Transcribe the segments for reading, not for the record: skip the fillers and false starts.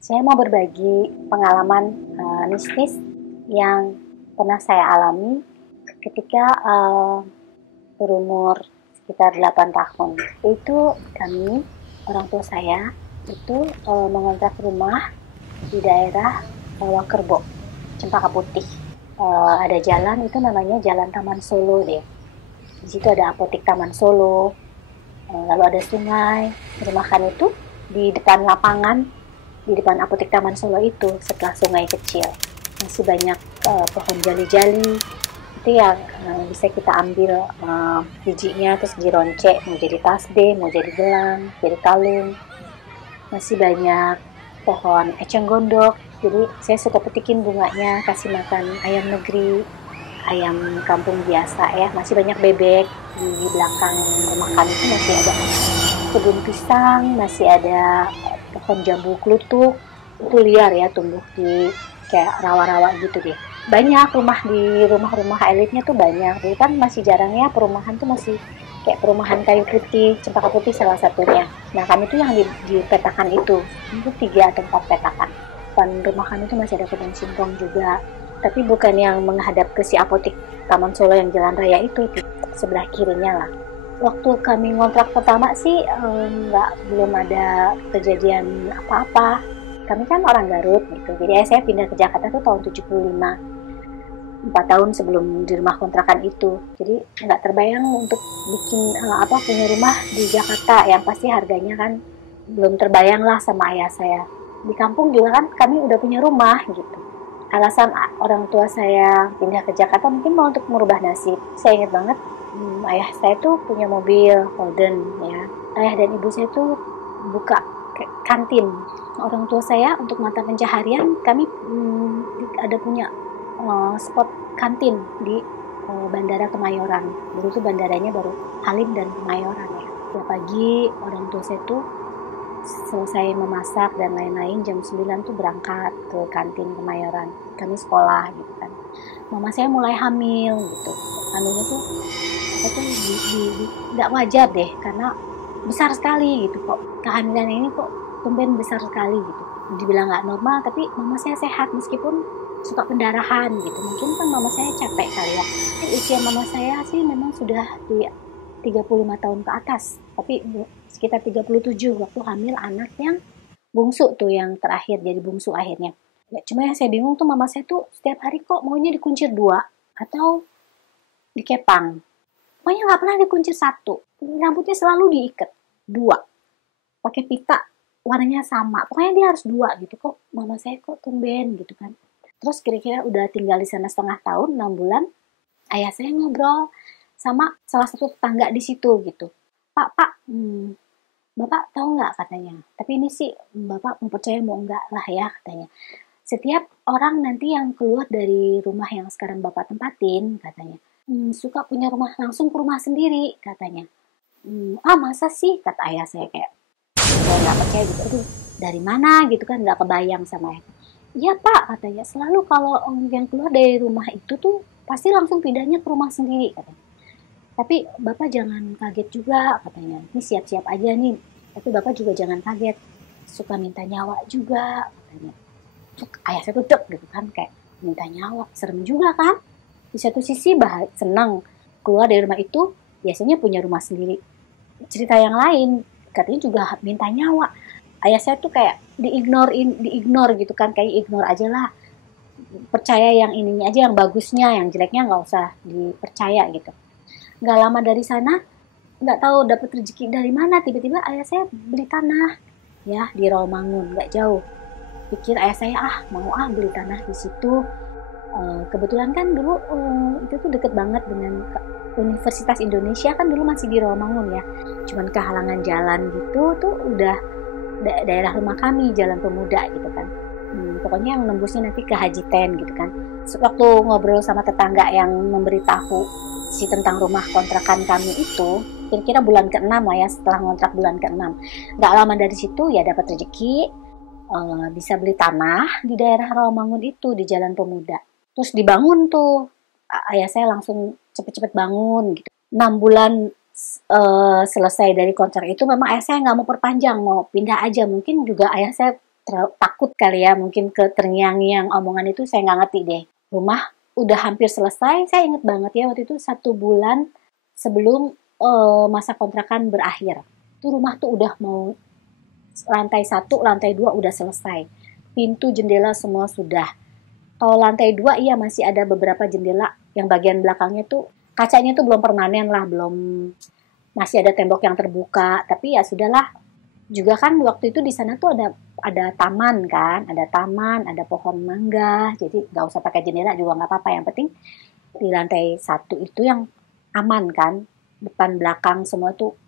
Saya mau berbagi pengalaman mistis yang pernah saya alami ketika berumur sekitar 8 tahun. Itu kami, orang tua saya, itu mengontrak rumah di daerah Wakerbo, Cempaka Putih. Ada jalan itu namanya Jalan Taman Solo deh. Di situ ada apotek Taman Solo, lalu ada sungai. Rumah kami itu di depan lapangan, di depan apotek Taman Solo itu, setelah sungai kecil. Masih banyak pohon jali-jali, itu yang bisa kita ambil bijinya terus dironcek, mau jadi tasbih, mau jadi gelang, jadi kalung. Masih banyak pohon eceng gondok, jadi saya suka petikin bunganya, kasih makan ayam negeri, ayam kampung biasa ya. Masih banyak bebek di belakang rumah kami itu, masih ada kebun pisang, masih ada pohon jambu klutuk, itu liar ya, tumbuh di kayak rawa-rawa gitu deh. Banyak rumah-rumah elitnya tuh banyak. Dulu kan masih jarang ya perumahan tuh, masih kayak perumahan kayu putih, Cempaka Putih salah satunya. Nah kami tuh yang di petakan itu 3 atau 4 petakan. Depan rumah kami tuh masih ada kebun singkong juga, tapi bukan yang menghadap ke si apotik Taman Solo yang jalan raya itu, sebelah kirinya lah. Waktu kami ngontrak pertama sih belum ada kejadian apa-apa. Kami kan orang Garut gitu, jadi saya pindah ke Jakarta tuh tahun 75, 4 tahun sebelum di rumah kontrakan itu. Jadi nggak terbayang untuk bikin punya rumah di Jakarta, yang pasti harganya kan belum terbayang lah sama ayah saya. Di kampung juga kan kami udah punya rumah gitu. Alasan orang tua saya pindah ke Jakarta mungkin mau untuk merubah nasib. Saya ingat banget, ayah saya tuh punya mobil Holden ya. Ayah dan ibu saya tuh buka kantin. Orang tua saya untuk mata pencaharian, kami ada punya spot kantin di Bandara Kemayoran. Dulu tuh bandaranya baru Halim dan Kemayoran ya. Tiap pagi orang tua saya tuh selesai memasak dan lain-lain, jam 9 tuh berangkat ke kantin Kemayoran. Kami sekolah gitu kan. Mama saya mulai hamil gitu. Hamilnya tuh nggak wajar deh, karena besar sekali gitu kok. Kehamilan ini kok tumben besar sekali gitu. Dibilang nggak normal, tapi mama saya sehat meskipun suka pendarahan gitu. Mungkin kan mama saya capek kali ya. Usia mama saya sih memang sudah di 35 tahun ke atas, tapi sekitar 37 waktu hamil anak yang bungsu tuh, yang terakhir jadi bungsu akhirnya. Ya, cuma yang saya bingung tuh, mama saya tuh setiap hari kok maunya dikuncir 2 atau dikepang. Pokoknya nggak pernah dikuncir 1. Rambutnya selalu diikat 2. Pakai pita warnanya sama. Pokoknya dia harus 2 gitu. Kok mama saya kok tumben gitu kan. Terus kira-kira udah tinggal di sana setengah tahun, 6 bulan, ayah saya ngobrol sama salah satu tetangga di situ gitu. Pak, Bapak tahu nggak katanya. Tapi ini sih Bapak mau percaya mau enggak lah ya katanya. Setiap orang nanti yang keluar dari rumah yang sekarang Bapak tempatin katanya, suka punya rumah langsung ke rumah sendiri katanya. Masa sih, kata ayah saya, kayak saya nggak percaya gitu. Aduh, dari mana gitu kan, nggak kebayang sama ayah. Iya Pak katanya, selalu kalau yang keluar dari rumah itu tuh pasti langsung pindahnya ke rumah sendiri katanya. Tapi Bapak jangan kaget juga katanya. Ini siap-siap aja nih. Tapi Bapak juga jangan kaget. Suka minta nyawa juga katanya. Ayah saya tuh dek gitu kan, kayak minta nyawa. Serem juga kan. Di satu sisi senang keluar dari rumah itu, biasanya punya rumah sendiri. Cerita yang lain, katanya juga minta nyawa. Ayah saya tuh kayak diignore gitu kan, kayak ignore aja lah. Percaya yang ininya aja, yang bagusnya, yang jeleknya nggak usah dipercaya gitu. Nggak lama dari sana, nggak tahu dapat rezeki dari mana, tiba-tiba ayah saya beli tanah ya di Rawamangun, nggak jauh. Pikir ayah saya, mau beli tanah di situ. Kebetulan kan dulu itu tuh deket banget dengan Universitas Indonesia, kan dulu masih di Rawamangun ya. Cuman kehalangan jalan gitu tuh, udah daerah rumah kami, Jalan Pemuda gitu kan. Pokoknya yang nembusnya nanti ke Haji Ten gitu kan. Waktu ngobrol sama tetangga yang memberitahu tentang rumah kontrakan kami itu, kira-kira bulan ke-6 lah ya, setelah ngontrak bulan ke-6. Nggak lama dari situ ya dapat rezeki, bisa beli tanah di daerah Rawamangun itu, di Jalan Pemuda. Terus dibangun tuh, ayah saya langsung cepet-cepet bangun gitu. 6 bulan selesai dari kontrak itu, memang ayah saya nggak mau perpanjang, mau pindah aja. Mungkin juga ayah saya takut kali ya, mungkin ke terngiang-ngiang omongan itu, saya nggak ngerti deh. Rumah udah hampir selesai, saya inget banget ya waktu itu 1 bulan sebelum masa kontrakan berakhir. Itu rumah tuh udah mau lantai 1, lantai 2 udah selesai. Pintu, jendela semua sudah. Kalau lantai 2 iya masih ada beberapa jendela yang bagian belakangnya tuh kacanya tuh belum permanen lah, belum, masih ada tembok yang terbuka. Tapi ya sudahlah. Juga kan waktu itu di sana tuh ada taman kan, ada pohon mangga. Jadi nggak usah pakai jendela juga nggak apa-apa. Yang penting di lantai 1 itu yang aman kan, depan belakang semua tuh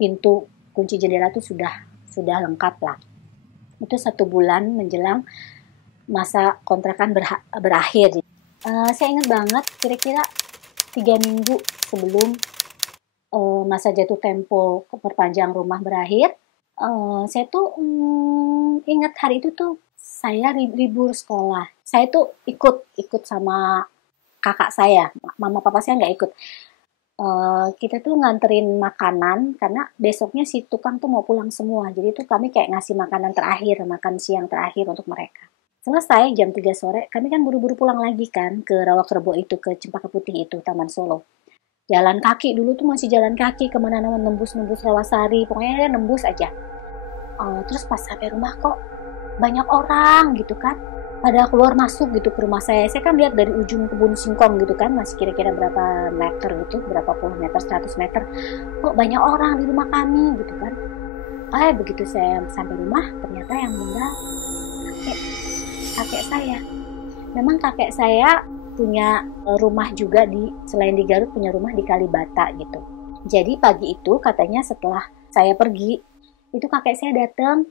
pintu, kunci jendela tuh sudah lengkap lah. Itu 1 bulan menjelang masa kontrakan berakhir. Saya ingat banget kira-kira 3 minggu sebelum masa jatuh tempo perpanjang rumah berakhir, saya tuh ingat hari itu tuh saya libur sekolah. Saya tuh ikut sama kakak saya, mama papa saya nggak ikut. Kita tuh nganterin makanan karena besoknya si tukang tuh mau pulang semua. Jadi tuh kami kayak ngasih makanan terakhir, makan siang terakhir untuk mereka. Selesai jam 3 sore, kami kan buru-buru pulang lagi kan ke Rawakerbo itu, ke Cempaka Putih itu, Taman Solo. Jalan kaki, dulu tuh masih jalan kaki kemana-mana, nembus Rawasari, pokoknya nembus aja. Terus pas sampai rumah kok banyak orang gitu kan, pada keluar masuk gitu ke rumah saya. Saya kan lihat dari ujung kebun singkong gitu kan, masih kira-kira berapa meter gitu, berapa puluh meter, 100 meter. Kok banyak orang di rumah kami gitu kan. Begitu saya sampai rumah, ternyata yang meninggal kakek saya. Memang kakek saya punya rumah juga selain di Garut, punya rumah di Kalibata gitu. Jadi pagi itu katanya setelah saya pergi, itu kakek saya datang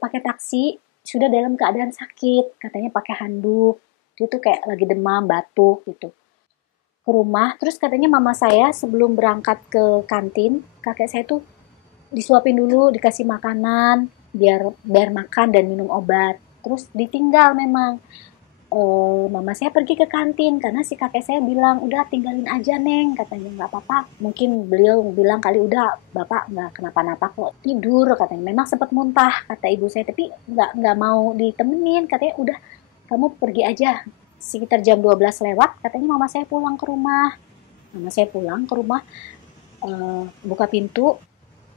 pakai taksi, sudah dalam keadaan sakit, katanya pakai handuk. Dia tuh kayak lagi demam, batuk gitu. Ke rumah, terus katanya mama saya sebelum berangkat ke kantin, kakek saya tuh disuapin dulu, dikasih makanan, biar makan dan minum obat. Terus ditinggal memang. Mama saya pergi ke kantin karena si kakek saya bilang, udah tinggalin aja Neng, katanya, nggak apa-apa. Mungkin beliau bilang kali, udah bapak nggak kenapa-napa kok, tidur katanya. Memang sempat muntah kata ibu saya, tapi nggak mau ditemenin, katanya udah kamu pergi aja. Sekitar jam 12 lewat katanya mama saya pulang ke rumah. Mama saya pulang ke rumah, buka pintu,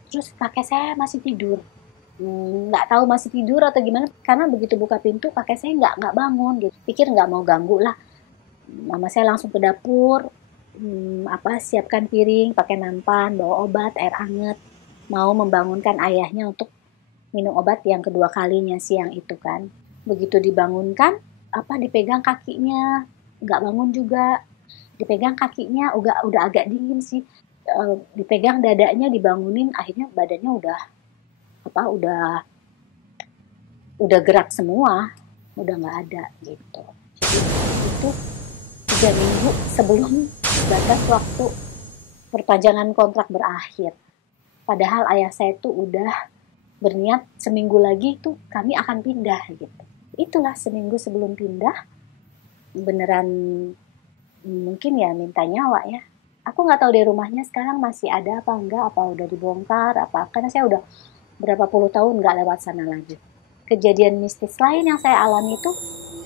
terus kakek saya masih tidur. Nggak tahu masih tidur atau gimana, karena begitu buka pintu kakek saya nggak bangun gitu. Pikir nggak mau ganggu lah. Mama saya langsung ke dapur, siapkan piring, pakai nampan, bawa obat, air hangat, mau membangunkan ayahnya untuk minum obat yang kedua kalinya siang itu kan. Begitu dibangunkan, dipegang kakinya, nggak bangun juga. Dipegang kakinya udah agak dingin sih. Dipegang dadanya, dibangunin, akhirnya badannya udah gerak semua, udah nggak ada gitu. Jadi itu 3 minggu sebelum batas waktu perpanjangan kontrak berakhir. Padahal ayah saya tuh udah berniat seminggu lagi tuh kami akan pindah gitu. Itulah seminggu sebelum pindah, beneran mungkin ya minta nyawa ya. Aku nggak tahu deh rumahnya sekarang masih ada apa enggak, apa udah dibongkar, karena saya udah berapa puluh tahun nggak lewat sana lagi. Kejadian mistis lain yang saya alami itu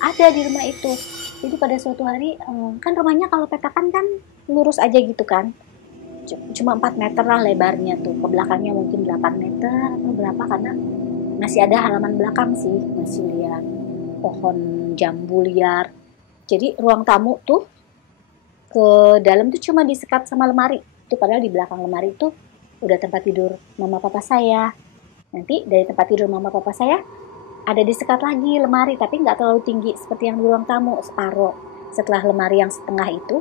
ada di rumah itu. Jadi pada suatu hari, kan rumahnya kalau petakan kan lurus aja gitu kan. Cuma 4 meter lah lebarnya tuh. Ke belakangnya mungkin 8 meter atau berapa, karena masih ada halaman belakang sih. Masih lihat pohon jambu liar. Jadi ruang tamu tuh ke dalam tuh cuma disekat sama lemari. Itu padahal di belakang lemari itu udah tempat tidur mama papa saya. Nanti dari tempat tidur mama papa saya ada disekat lagi lemari, tapi nggak terlalu tinggi seperti yang di ruang tamu, separuh. Setelah lemari yang setengah itu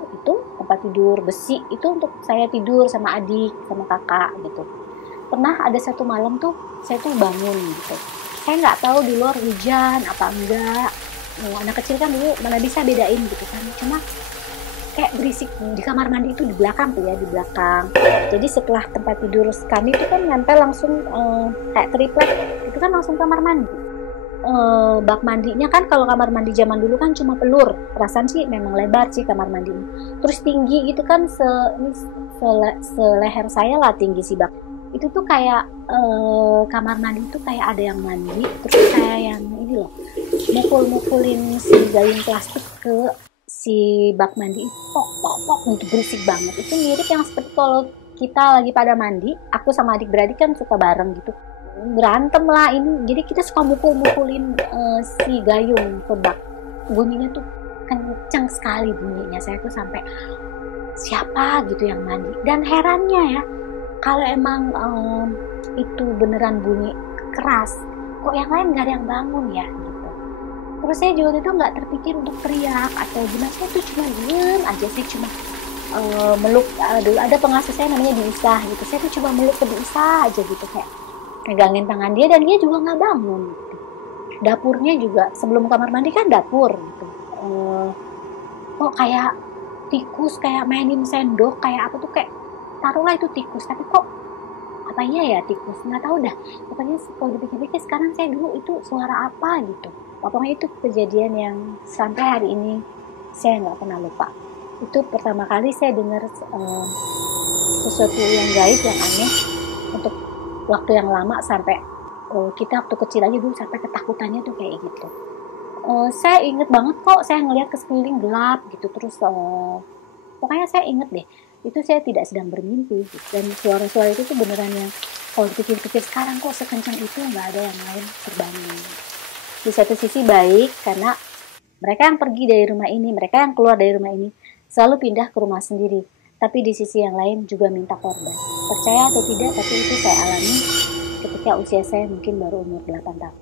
tempat tidur besi, itu untuk saya tidur sama adik, sama kakak gitu. Pernah ada satu malam tuh saya tuh bangun gitu. Saya nggak tahu di luar hujan apa enggak. Anak kecil kan dulu mana bisa bedain gitu kan. Cuma kayak berisik di kamar mandi itu, di belakang tuh ya, di belakang. Jadi setelah tempat tidur kami itu kan nempel langsung kayak triplek, itu kan langsung kamar mandi. Bak mandinya kan, kalau kamar mandi zaman dulu kan cuma pelur, perasaan sih memang lebar sih kamar mandinya. Terus tinggi gitu kan, seleher saya lah tinggi si bak. Itu tuh kayak kamar mandi tuh kayak ada yang mandi, terus kayak yang ini loh, mukul-mukulin si gayung plastik ke si bak mandi, pok pok pok gitu, berisik banget. Itu mirip yang seperti kalau kita lagi pada mandi, aku sama adik beradik kan suka bareng gitu, berantem lah ini, jadi kita suka mukul-mukulin si gayung ke bak. Bunyinya tuh kenceng sekali bunyinya, saya tuh sampai siapa gitu yang mandi. Dan herannya ya, kalau emang itu beneran bunyi keras, kok yang lain gak ada yang bangun ya gitu. Terus saya juga itu nggak terpikir untuk teriak atau gimana, saya tuh cuma diem aja. Saya cuma meluk, dulu ada pengasuh saya namanya Diisah gitu, saya tuh cuma meluk ke Diisah aja gitu, kayak megangin tangan dia, dan dia juga nggak bangun gitu. Dapurnya juga sebelum kamar mandi kan dapur gitu, kok kayak tikus, kayak mainin sendok, kayak apa tuh, kayak taruhlah itu tikus, tapi kok apa iya ya tikus, nggak tahu dah. Pokoknya kalau dipikir-pikir sekarang, saya dulu itu suara apa gitu. Pokoknya itu kejadian yang sampai hari ini saya nggak pernah lupa. Itu pertama kali saya dengar sesuatu yang gaib, yang aneh, untuk waktu yang lama, sampai kita waktu kecil aja dulu sampai ketakutannya tuh kayak gitu. Saya inget banget kok, saya ngelihat ke sekeliling gelap gitu, terus pokoknya saya inget deh, itu saya tidak sedang bermimpi gitu. Dan suara-suara itu tuh beneran yang kalau dipikir-pikir sekarang, kok sekencang itu, nggak ada yang lain terbanding. Di satu sisi baik, karena mereka yang pergi dari rumah ini, mereka yang keluar dari rumah ini selalu pindah ke rumah sendiri. Tapi di sisi yang lain juga minta korban. Percaya atau tidak, tapi itu saya alami ketika usia saya mungkin baru umur 8 tahun.